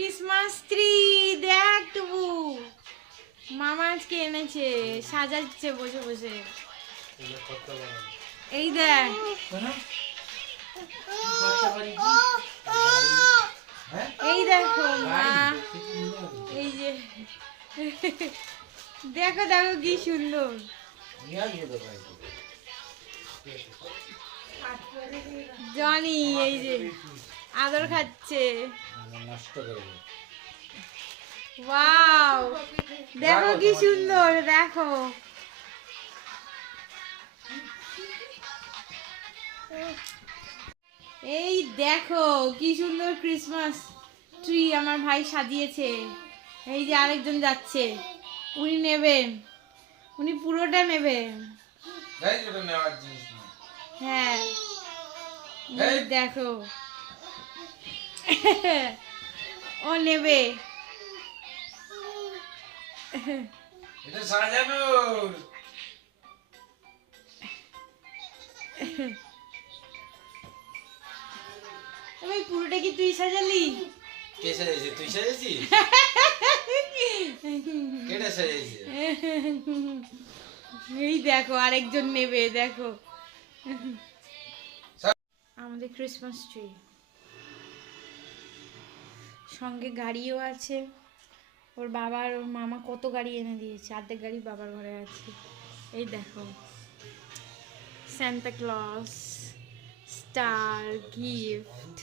Christmas tree দেখ টুকু মামা আজকে এনেছে সাজাচ্ছে বসে বসে এই দেখ এই দেখো মা এই যে দেখো দেখো কি সুন্দর জনি এই যে আদর খাচ্ছে ওয়াও দেখো কি সুন্দর দেখো এই দেখো কি সুন্দর ক্রিসমাস ট্রি আমার ভাই সাজিয়েছে এই যে আরেকজন যাচ্ছে উনি নেবেন উনি পুরোটা নেবেন হ্যাঁ এই দেখো ও নেবে এটা সাজানোর ওই পুরোটা কি তুই সাজালি কে সাজিয়েছে তুই সাজিয়েছিস কেডা সাজিয়েছে এই দেখো আরেকজন নেবে দেখো আমাদের ক্রিসমাস ট্রি সঙ্গে গাড়িও আছে ওর বাবা আর ওর মামা কত গাড়ি এনে দিয়েছে অর্ধেক গাড়ি বাবার ঘরে আছে এই দেখো সান্তা ক্লজ স্টার গিফট